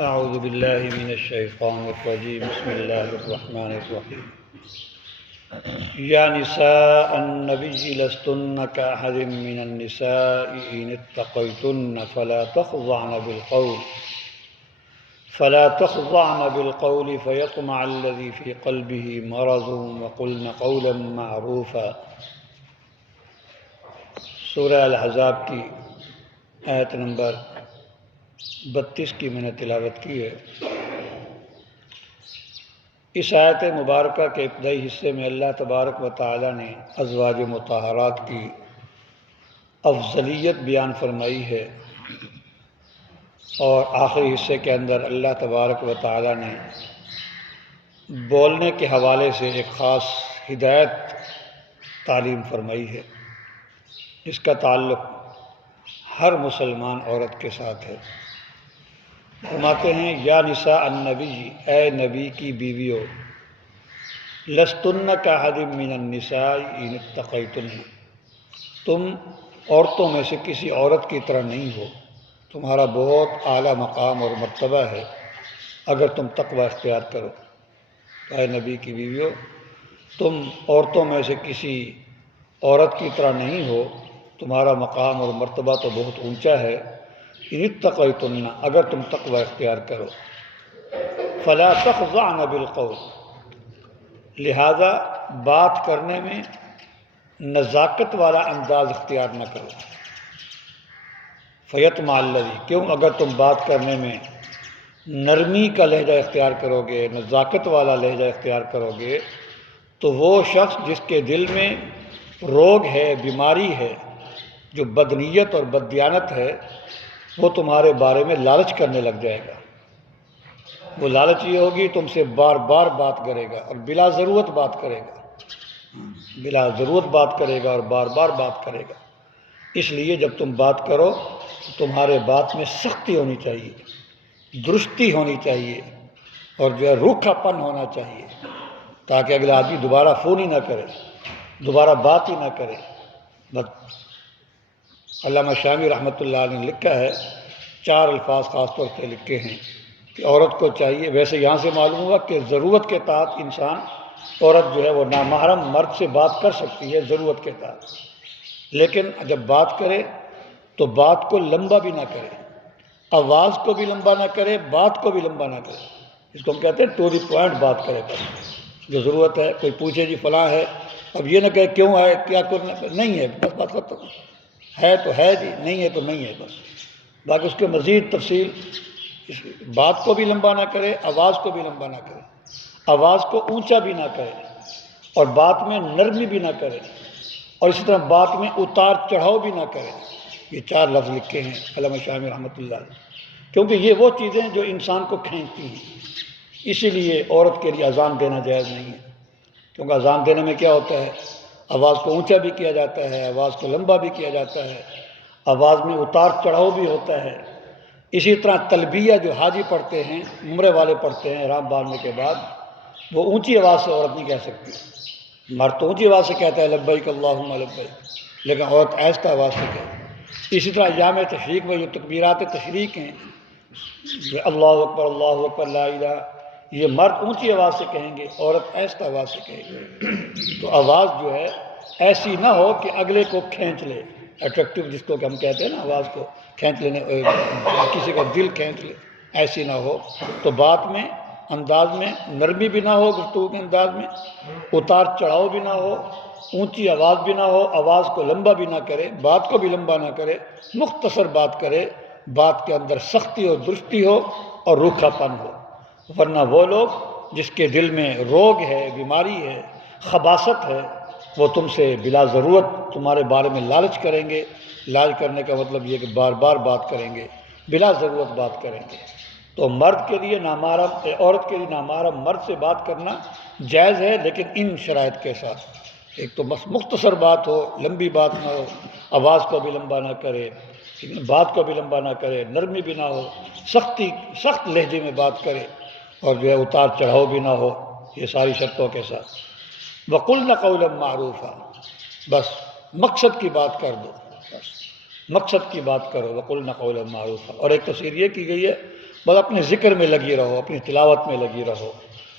اعوذ باللہ من الشیطان الرجیم بسم اللہ الرحمن الرحیم یا نساء النبی لستن کأحد من النساء ان اتقیتن فلا تخضعن بالقول فيطمع الذي في قلبه مرض وقلن قولا معروفا۔ سورہ الاحزاب کی آیت نمبر 32 کی میں نے تلاوت کی ہے۔ اس آیت مبارکہ کے ابتدائی حصے میں اللہ تبارک و تعالی نے ازواج مطہرات کی افضلیت بیان فرمائی ہے، اور آخری حصے کے اندر اللہ تبارک و تعالی نے بولنے کے حوالے سے ایک خاص ہدایت تعلیم فرمائی ہے، جس کا تعلق ہر مسلمان عورت کے ساتھ ہے۔ فرماتے ہیں یا نساء النبی، اے نبی کی بیویوں، لستن کأحد من النساء ان اتقیتن، تم عورتوں میں سے کسی عورت کی طرح نہیں ہو، تمہارا بہت اعلیٰ مقام اور مرتبہ ہے اگر تم تقوی اختیار کرو۔ اے نبی کی بیویوں، تم عورتوں میں سے کسی عورت کی طرح نہیں ہو، تمہارا مقام اور مرتبہ تو بہت اونچا ہے۔ ان اتقیتن، اگر تم تقوی اختیار کرو، فلا تخضعن بالقول، لہذا بات کرنے میں نزاکت والا انداز اختیار نہ کرو۔ فیطمع الذی، کیوں؟ اگر تم بات کرنے میں نرمی کا لہجہ اختیار کرو گے، نزاکت والا لہجہ اختیار کرو گے، تو وہ شخص جس کے دل میں روگ ہے، بیماری ہے، جو بدنیت اور بددیانت ہے، وہ تمہارے بارے میں لالچ کرنے لگ جائے گا۔ وہ لالچ یہ ہوگی، تم سے بار بار بات کرے گا اور بلا ضرورت بات کرے گا، بلا ضرورت بات کرے گا اور بار بار بات کرے گا۔ اس لیے جب تم بات کرو تو تمہارے بات میں سختی ہونی چاہیے، درستی ہونی چاہیے، اور جو ہے روکھا پن ہونا چاہیے، تاکہ اگلا آدمی دوبارہ فون ہی نہ کرے، دوبارہ بات ہی نہ کرے۔ علامہ شامی رحمۃ اللہ علیہ نے لکھا ہے، 4 الفاظ خاص طور سے لکھے ہیں کہ عورت کو چاہیے، ویسے یہاں سے معلوم ہوا کہ ضرورت کے تحت انسان، عورت جو ہے وہ نامحرم مرد سے بات کر سکتی ہے ضرورت کے تحت، لیکن جب بات کرے تو بات کو لمبا بھی نہ کرے، آواز کو بھی لمبا نہ کرے، بات کو بھی لمبا نہ کرے۔ اس کو ہم کہتے ہیں ٹو دی پوائنٹ بات کرے، بس جو ضرورت ہے۔ کوئی پوچھے جی فلاں ہے، اب یہ نہ کہے کیوں ہے، کیا کرنا، نہیں ہے، بس بات ختم، ہے تو ہے جی، نہیں ہے تو نہیں ہے، بس۔ باقی اس کے مزید تفصیل، بات کو بھی لمبا نہ کرے، آواز کو بھی لمبا نہ کرے، آواز کو اونچا بھی نہ کرے، اور بات میں نرمی بھی نہ کرے، اور اسی طرح بات میں اتار چڑھاؤ بھی نہ کرے۔ یہ 4 لفظ لکھے ہیں علامہ شامی رحمۃ اللہ علیہ، کیونکہ یہ وہ چیزیں جو انسان کو کھینچتی ہیں۔ اسی لیے عورت کے لیے اذان دینا جائز نہیں ہے، کیونکہ اذان دینے میں کیا ہوتا ہے، آواز کو اونچا بھی کیا جاتا ہے، آواز کو لمبا بھی کیا جاتا ہے، آواز میں اتار چڑھاؤ بھی ہوتا ہے۔ اسی طرح تلبیہ جو حاجی پڑھتے ہیں، عمرے والے پڑھتے ہیں احرام باندھنے کے بعد، وہ اونچی آواز سے عورت نہیں کہہ سکتی۔ مرد تو اونچی آواز سے کہتا ہے لبیک اللہم لبیک، لیکن عورت آہستہ آواز سے کہتی ہے۔ اسی طرح ایام تشریق میں جو تکبیرات تشریق ہیں، اللہ اکبر لا الہ، یہ مرد اونچی آواز سے کہیں گے، عورت آہستہ آواز سے کہے گی۔ تو آواز جو ہے ایسی نہ ہو کہ اگلے کو کھینچ لے، اٹریکٹیو جس کو کہ ہم کہتے ہیں نا، آواز کو کھینچ لینے، کسی کا دل کھینچ لے، ایسی نہ ہو۔ تو بات میں، انداز میں نرمی بھی نہ ہو، گفتگو کے انداز میں اتار چڑھاؤ بھی نہ ہو، اونچی آواز بھی نہ ہو، آواز کو لمبا بھی نہ کرے، بات کو بھی لمبا نہ کرے، مختصر بات کرے، بات کے اندر سختی اور درستی ہو اور روکھا پن ہو۔ ورنہ وہ لوگ جس کے دل میں روگ ہے، بیماری ہے، خباثت ہے، وہ تم سے بلا ضرورت تمہارے بارے میں لالچ کریں گے۔ لالچ کرنے کا مطلب یہ کہ بار بار بات کریں گے، بلا ضرورت بات کریں گے۔ تو مرد کے لیے نامحرم، عورت کے لیے نامحرم مرد سے بات کرنا جائز ہے، لیکن ان شرائط کے ساتھ۔ ایک تو بس مختصر بات ہو، لمبی بات نہ ہو، آواز کو بھی لمبا نہ کرے، بات کو بھی لمبا نہ کرے، نرمی بھی نہ ہو، سخت لہجے میں بات کرے، اور جو ہے اتار چڑھاؤ بھی نہ ہو، یہ ساری شرطوں کے ساتھ۔ وَقُلْنَ قَوْلًا مَعْرُوفًا، بس مقصد کی بات کر دو، بس مقصد کی بات کرو۔ وَقُلْنَ قَوْلًا مَعْرُوفًا، اور ایک تفسیر یہ کی گئی ہے بس اپنے ذکر میں لگی رہو، اپنی تلاوت میں لگی رہو،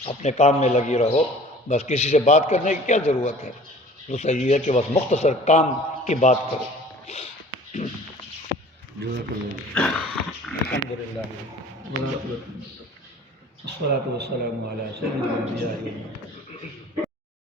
اپنے کام میں لگی رہو، بس کسی سے بات کرنے کی کیا ضرورت ہے؟ دوسرا یہ ہے کہ بس مختصر کام کی بات کرو۔ الحمد للہ والصلاۃ والسلام علی سید الانبیاء والمرسلین۔